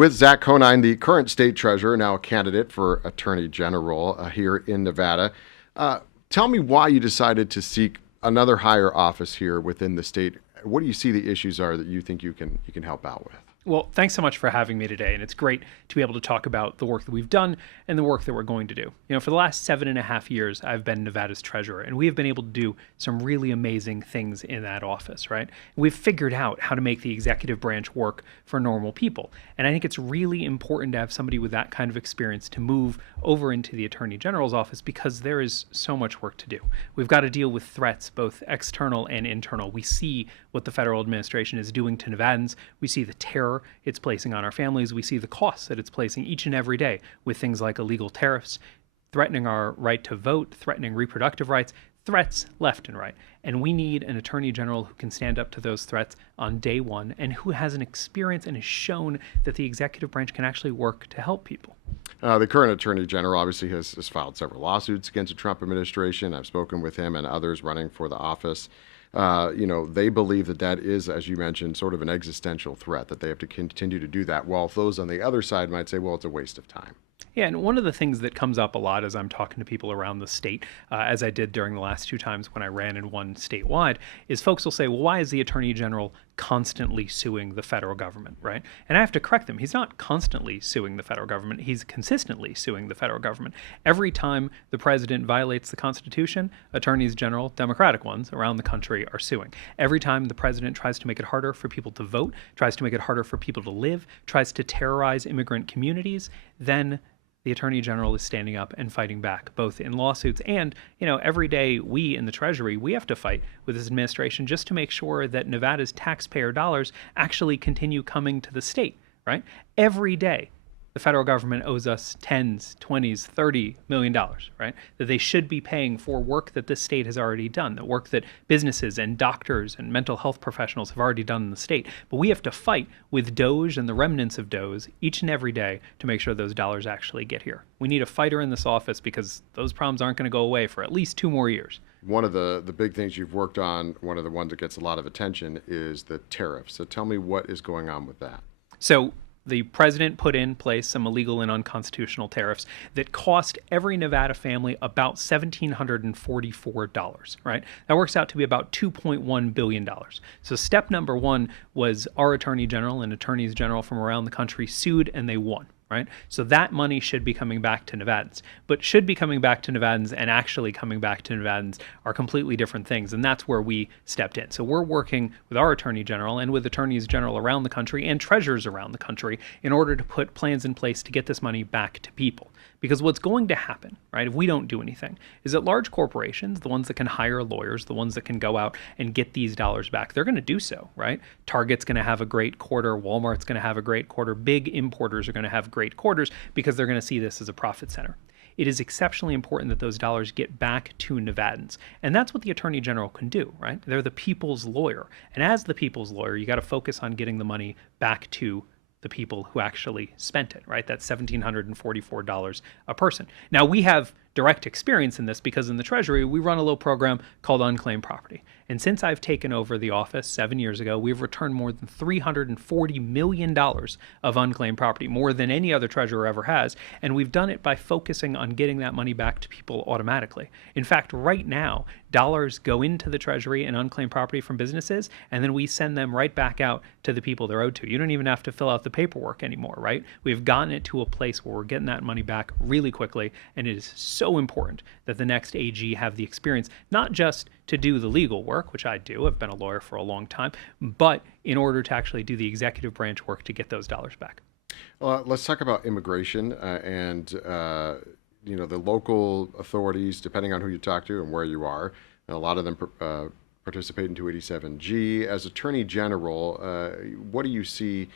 With Zach Conine, the current state treasurer, now a candidate for attorney general here in Nevada. Tell me why you decided to seek another higher office here within the state. What do you see the issues are that you think you can help out with? Well, thanks so much for having me today. And it's great to be able to talk about the work that we've done and the work that we're going to do. For the last 7.5 years, I've been Nevada's treasurer, and we have been able to do some really amazing things in that office, right? We've figured out how to make the executive branch work for normal people. And I think it's really important to have somebody with that kind of experience to move over into the attorney general's office because there is so much work to do. We've got to deal with threats, both external and internal. We see what the federal administration is doing to Nevadans. We see the terror it's placing on our families. We see the costs that it's placing each and every day with things like illegal tariffs, threatening our right to vote, threatening reproductive rights, threats left and right. And we need an attorney general who can stand up to those threats on day one and who has an experience and has shown that the executive branch can actually work to help people. The current attorney general obviously has filed several lawsuits against the Trump administration. I've spoken with him and others running for the office. They believe that is, as you mentioned, sort of an existential threat, that they have to continue to do that, while those on the other side might say, well, it's a waste of time. Yeah, and one of the things that comes up a lot as I'm talking to people around the state, as I did during the last 2 times when I ran and won statewide, is folks will say, well, why is the attorney general constantly suing the federal government, right? And I have to correct them. He's not constantly suing the federal government. He's consistently suing the federal government. Every time the president violates the Constitution, attorneys general, Democratic ones around the country are suing. Every time the president tries to make it harder for people to vote, tries to make it harder for people to live, tries to terrorize immigrant communities, then the attorney general is standing up and fighting back, both in lawsuits and, every day we in the Treasury, we have to fight with this administration just to make sure that Nevada's taxpayer dollars actually continue coming to the state, right? Every day, the federal government owes us tens, 20s, $30 million, right? That they should be paying for work that this state has already done, the work that businesses and doctors and mental health professionals have already done in the state. But we have to fight with DOGE and the remnants of DOGE each and every day to make sure those dollars actually get here. We need a fighter in this office because those problems aren't going to go away for at least 2 more years. One of the big things you've worked on, one of the ones that gets a lot of attention, is the tariffs. So tell me what is going on with that. So the president put in place some illegal and unconstitutional tariffs that cost every Nevada family about $1,744, right? That works out to be about $2.1 billion. So step number 1 was our attorney general and attorneys general from around the country sued and they won. Right? So that money should be coming back to Nevadans. But should be coming back to Nevadans and actually coming back to Nevadans are completely different things. And that's where we stepped in. So we're working with our attorney general and with attorneys general around the country and treasurers around the country in order to put plans in place to get this money back to people. Because what's going to happen, right, if we don't do anything, is that large corporations, the ones that can hire lawyers, the ones that can go out and get these dollars back, they're going to do so, right? Target's going to have a great quarter. Walmart's going to have a great quarter. Big importers are going to have great quarters because they're going to see this as a profit center. It is exceptionally important that those dollars get back to Nevadans. And that's what the attorney general can do, right? They're the people's lawyer. And as the people's lawyer, you got to focus on getting the money back to the people who actually spent it, right? That's $1,744 a person. Now, we have direct experience in this because in the Treasury, we run a little program called Unclaimed Property. And since I've taken over the office 7 years ago, we've returned more than $340 million of unclaimed property, more than any other treasurer ever has. And we've done it by focusing on getting that money back to people automatically. In fact, right now, dollars go into the Treasury and unclaimed property from businesses, and then we send them right back out to the people they're owed to. You don't even have to fill out the paperwork anymore, right? We've gotten it to a place where we're getting that money back really quickly, and it is so important that the next AG have the experience, not just to do the legal work, which I do, I've been a lawyer for a long time, but in order to actually do the executive branch work to get those dollars back. Let's talk about immigration and the local authorities, depending on who you talk to and where you are. And a lot of them participate in 287G. As Attorney General, what do you see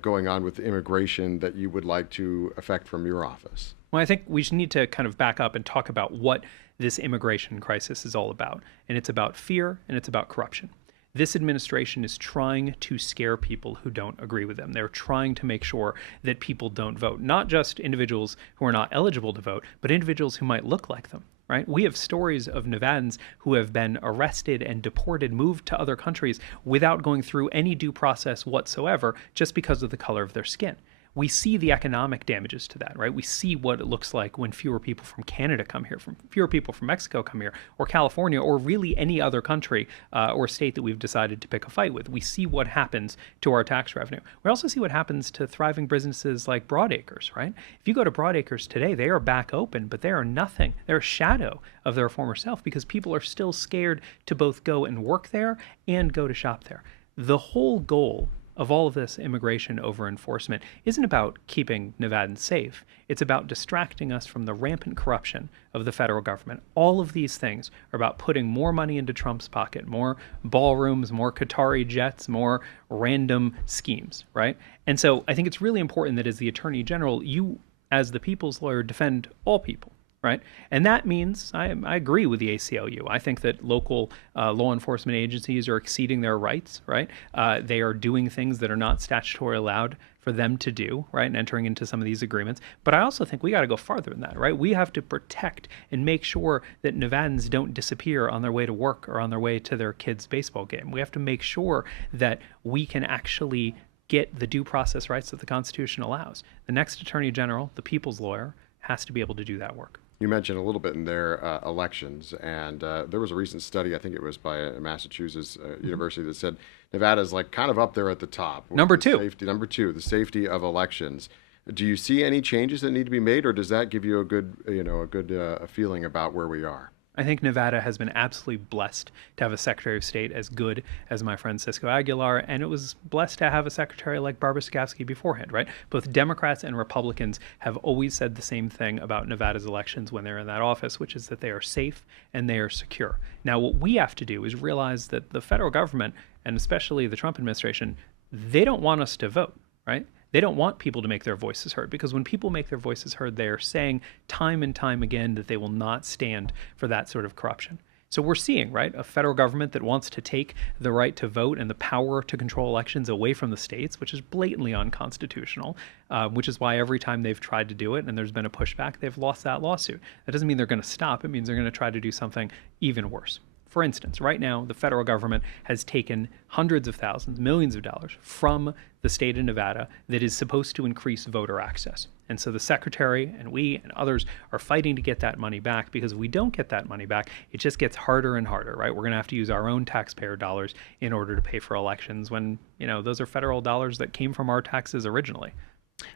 going on with immigration that you would like to affect from your office? Well, I think we just need to kind of back up and talk about what this immigration crisis is all about. And it's about fear and it's about corruption. This administration is trying to scare people who don't agree with them. They're trying to make sure that people don't vote, not just individuals who are not eligible to vote, but individuals who might look like them. Right? We have stories of Nevadans who have been arrested and deported, moved to other countries without going through any due process whatsoever just because of the color of their skin. we see the economic damages to that, right? We see what it looks like when fewer people from Canada come here, from fewer people from Mexico come here, or California, or really any other country or state that we've decided to pick a fight with. We see what happens to our tax revenue. We also see what happens to thriving businesses like Broadacres, right? If you go to Broadacres today, they are back open, but they are nothing. They're a shadow of their former self because people are still scared to both go and work there and go to shop there. The whole goal of all of this immigration over enforcement isn't about keeping Nevadans safe. It's about distracting us from the rampant corruption of the federal government. All of these things are about putting more money into Trump's pocket, more ballrooms, more Qatari jets, more random schemes, right? And so I think it's really important that as the Attorney General, you, as the people's lawyer, defend all people. Right. And that means I agree with the ACLU. I think that local law enforcement agencies are exceeding their rights. Right. They are doing things that are not statutorily allowed for them to do. Right. And entering into some of these agreements. But I also think we got to go farther than that. Right. We have to protect and make sure that Nevadans don't disappear on their way to work or on their way to their kids' baseball game. We have to make sure that we can actually get the due process rights that the Constitution allows. The next Attorney General, the people's lawyer, has to be able to do that work. You mentioned a little bit in there elections, and there was a recent study, I think it was by a Massachusetts university, that said Nevada's like kind of up there at the top. Number two. Number two, the safety of elections. Do you see any changes that need to be made, or does that give you a good, feeling about where we are? I think Nevada has been absolutely blessed to have a Secretary of State as good as my friend Cisco Aguilar, and it was blessed to have a secretary like Barbara Skowski beforehand, right? Both Democrats and Republicans have always said the same thing about Nevada's elections when they're in that office, which is that they are safe and they are secure. Now, what we have to do is realize that the federal government, and especially the Trump administration, they don't want us to vote, right? They don't want people to make their voices heard, because when people make their voices heard, they are saying time and time again that they will not stand for that sort of corruption. So we're seeing, right, a federal government that wants to take the right to vote and the power to control elections away from the states, which is blatantly unconstitutional, which is why every time they've tried to do it and there's been a pushback, they've lost that lawsuit. That doesn't mean they're going to stop. It means they're going to try to do something even worse. For instance, right now, the federal government has taken hundreds of thousands, millions of dollars from the state of Nevada that is supposed to increase voter access. And so the secretary and we and others are fighting to get that money back, because if we don't get that money back, it just gets harder and harder, right? We're going to have to use our own taxpayer dollars in order to pay for elections when, those are federal dollars that came from our taxes originally.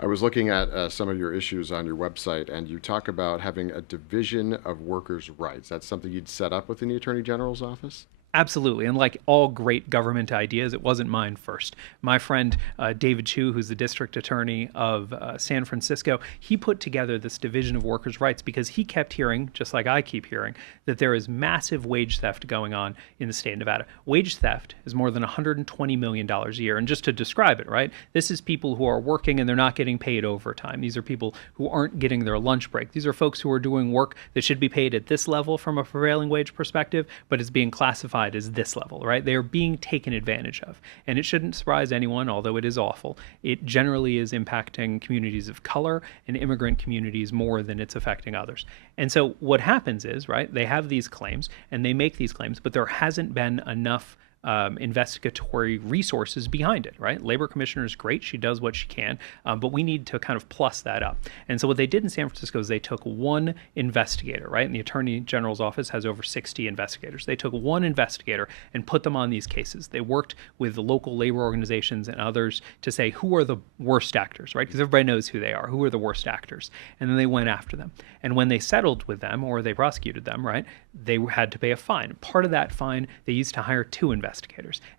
I was looking at some of your issues on your website, and you talk about having a division of workers' rights. That's something you'd set up within the Attorney General's office? Absolutely. And like all great government ideas, it wasn't mine first. My friend David Chu, who's the district attorney of San Francisco, he put together this division of workers' rights because he kept hearing, just like I keep hearing, that there is massive wage theft going on in the state of Nevada. Wage theft is more than $120 million a year. And just to describe it, right, this is people who are working and they're not getting paid overtime. These are people who aren't getting their lunch break. These are folks who are doing work that should be paid at this level from a prevailing wage perspective, but is being classified as this level, right? They are being taken advantage of. And it shouldn't surprise anyone, although it is awful. It generally is impacting communities of color and immigrant communities more than it's affecting others. And so what happens is, right, they have these claims and they make these claims, but there hasn't been enough investigatory resources behind it, right? Labor commissioner is great. She does what she can, but we need to kind of plus that up. And so what they did in San Francisco is they took one investigator, right? And the Attorney General's office has over 60 investigators. They took one investigator and put them on these cases. They worked with the local labor organizations and others to say, who are the worst actors, right? Because everybody knows who they are. Who are the worst actors? And then they went after them. And when they settled with them or they prosecuted them, right, they had to pay a fine. Part of that fine, they used to hire 2 investigators.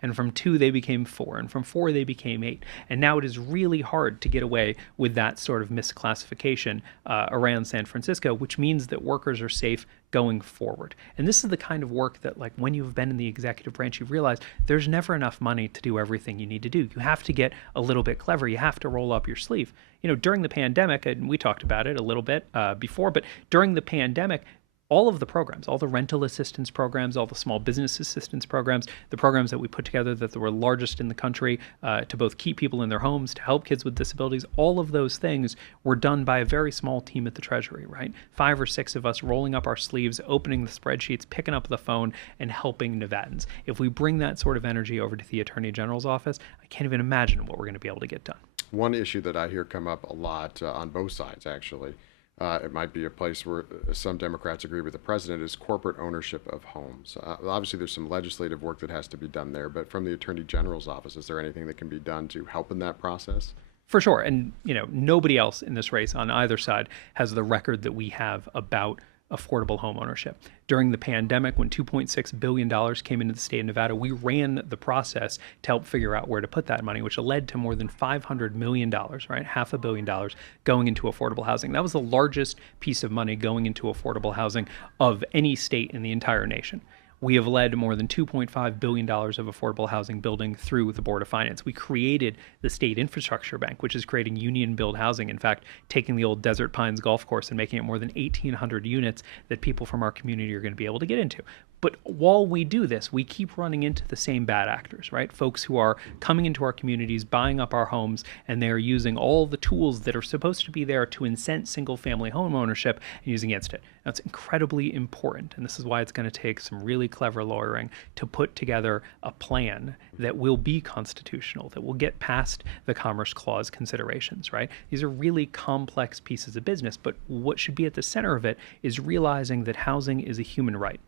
And from 2, they became 4. And from 4, they became 8. And now it is really hard to get away with that sort of misclassification around San Francisco, which means that workers are safe going forward. And this is the kind of work that, like, when you've been in the executive branch, you realize there's never enough money to do everything you need to do. You have to get a little bit clever. You have to roll up your sleeve. During the pandemic, and we talked about it a little bit before, but during the pandemic, all of the programs, all the rental assistance programs, all the small business assistance programs, the programs that we put together that were largest in the country to both keep people in their homes, to help kids with disabilities, all of those things were done by a very small team at the Treasury, right? 5 or 6 of us rolling up our sleeves, opening the spreadsheets, picking up the phone, and helping Nevadans. If we bring that sort of energy over to the Attorney General's office, I can't even imagine what we're going to be able to get done. One issue that I hear come up a lot on both sides, actually, it might be a place where some Democrats agree with the president, is corporate ownership of homes. Obviously, there's some legislative work that has to be done there, but from the Attorney General's office, is there anything that can be done to help in that process? For sure. And, nobody else in this race on either side has the record that we have about affordable home ownership. During the pandemic, when $2.6 billion came into the state of Nevada, we ran the process to help figure out where to put that money, which led to more than $500 million, right? $500 million going into affordable housing. That was the largest piece of money going into affordable housing of any state in the entire nation. We have led more than $2.5 billion of affordable housing building through the Board of Finance. We created the State Infrastructure Bank, which is creating union-built housing. In fact, taking the old Desert Pines golf course and making it more than 1,800 units that people from our community are going to be able to get into. But while we do this, we keep running into the same bad actors, right? Folks who are coming into our communities, buying up our homes, and they're using all the tools that are supposed to be there to incent single-family home ownership and using against it. Now, it's incredibly important, and this is why it's going to take some really clever lawyering to put together a plan that will be constitutional, that will get past the Commerce Clause considerations, right? These are really complex pieces of business, but what should be at the center of it is realizing that housing is a human right.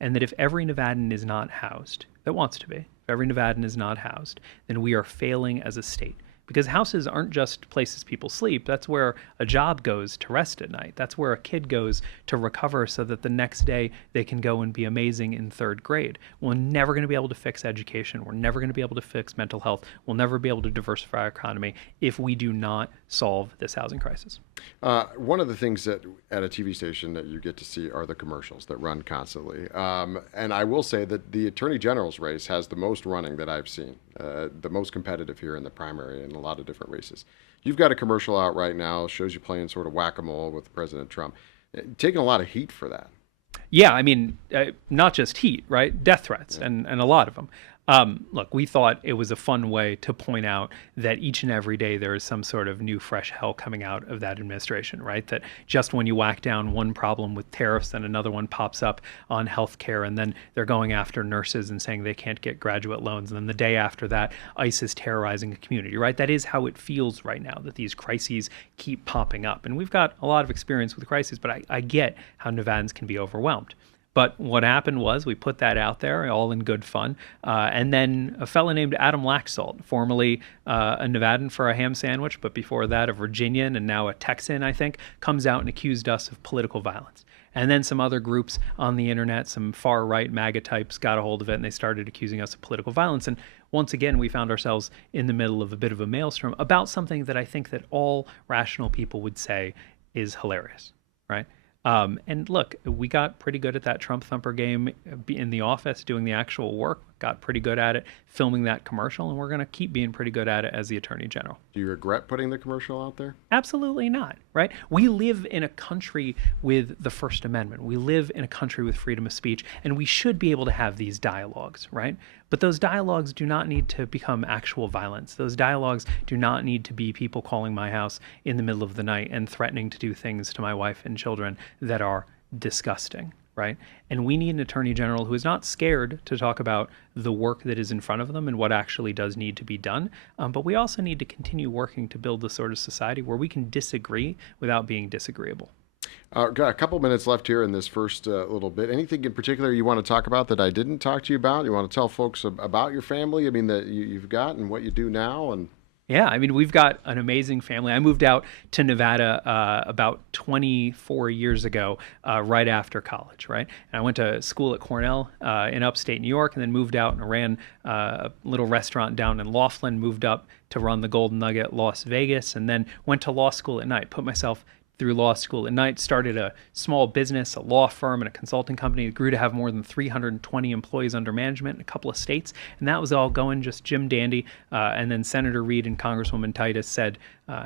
And that if every Nevadan is not housed, that wants to be, if every Nevadan is not housed, then we are failing as a state. Because houses aren't just places people sleep. That's where a job goes to rest at night. That's where a kid goes to recover so that the next day they can go and be amazing in third grade. We're never going to be able to fix education. We're never going to be able to fix mental health. We'll never be able to diversify our economy if we do not solve this housing crisis. One of the things that at a TV station that you get to see are the commercials that run constantly. And I will say that the Attorney General's race has the most running that I've seen, the most competitive here in the primary in a lot of different races. You've got a commercial out right now, shows you playing sort of whack-a-mole with President Trump, taking a lot of heat for that. Yeah, I mean, not just heat, right? Death threats, and a lot of them. Look, we thought it was a fun way to point out that each and every day there is some sort of new fresh hell coming out of that administration, right? That just when you whack down one problem with tariffs, then another one pops up on healthcare, and then they're going after nurses and saying they can't get graduate loans. And then the day after that, ICE is terrorizing a community, right? That is how it feels right now, that these crises keep popping up. And we've got a lot of experience with crises, but I get how Nevadans can be overwhelmed. But what happened was we put that out there, all in good fun. And then a fellow named Adam Laxalt, formerly a Nevadan for a ham sandwich, but before that a Virginian and now a Texan, I think, comes out and accused us of political violence. And then some other groups on the internet, some far-right MAGA types, got a hold of it and they started accusing us of political violence. And once again, we found ourselves in the middle of a bit of a maelstrom about something that I think that all rational people would say is hilarious, right? And look, we got pretty good at that Trump thumper game in the office, doing the actual work, got pretty good at it, filming that commercial, and we're going to keep being pretty good at it as the Attorney General. Do you regret putting the commercial out there? Absolutely not, right? We live in a country with the First Amendment. We live in a country with freedom of speech, and we should be able to have these dialogues, right? But those dialogues do not need to become actual violence. Those dialogues do not need to be people calling my house in the middle of the night and threatening to do things to my wife and children that are disgusting, right? And we need an Attorney General who is not scared to talk about the work that is in front of them and what actually does need to be done. But we also need to continue working to build the sort of society where we can disagree without being disagreeable. Got a couple minutes left here in this first little bit. Anything in particular you want to talk about that I didn't talk to you about? You want to tell folks about your family? I mean, that you've got and what you do now? And Yeah, I mean, we've got an amazing family. I moved out to Nevada about 24 years ago, right after college, right? And I went to school at Cornell in upstate New York, and then moved out and ran a little restaurant down in Laughlin, moved up to run the Golden Nugget Las Vegas, and then went to law school at night, put myself through law school at night, started a small business, a law firm, and a consulting company. It grew to have more than 320 employees under management in a couple of states, and that was all going just Jim Dandy. And then Senator Reid and Congresswoman Titus said,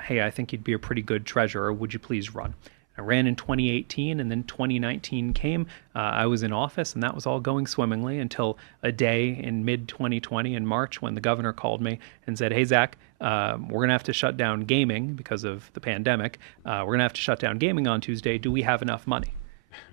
hey, I think you'd be a pretty good treasurer. Would you please run? I ran in 2018, and then 2019 came. I was in office, and that was all going swimmingly until a day in mid-2020 in March when the governor called me and said, hey, Zach, we're going to have to shut down gaming because of the pandemic. We're going to have to shut down gaming on Tuesday. Do we have enough money?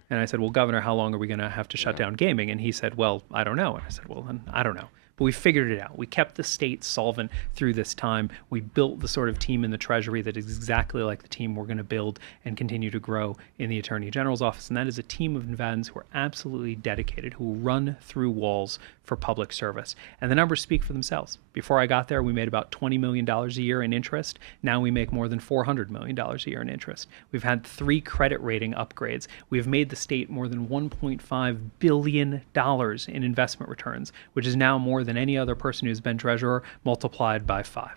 And I said, well, Governor, how long are we going to have to shut down gaming? And he said, well, I don't know. And I said, well, then I don't know. But we figured it out. We kept the state solvent through this time. We built the sort of team in the Treasury that is exactly like the team we're going to build and continue to grow in the Attorney General's office. And that is a team of Nevadans who are absolutely dedicated, who run through walls for public service. And the numbers speak for themselves. Before I got there, we made about $20 million a year in interest. Now we make more than $400 million a year in interest. We've had 3 credit rating upgrades. We've made the state more than $1.5 billion in investment returns, which is now more than any other person who's been treasurer multiplied by 5.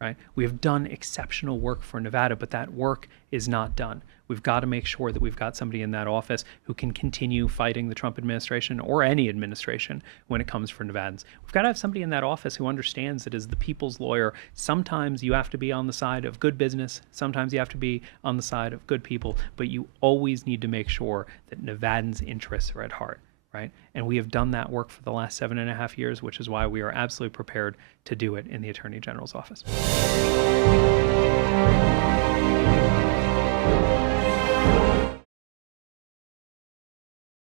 Right? We have done exceptional work for Nevada, but that work is not done. We've got to make sure that we've got somebody in that office who can continue fighting the Trump administration or any administration when it comes for Nevadans. We've got to have somebody in that office who understands that as the people's lawyer, sometimes you have to be on the side of good business, sometimes you have to be on the side of good people, but you always need to make sure that Nevadans' interests are at heart. Right? And we have done that work for the last 7.5 years, which is why we are absolutely prepared to do it in the Attorney General's office.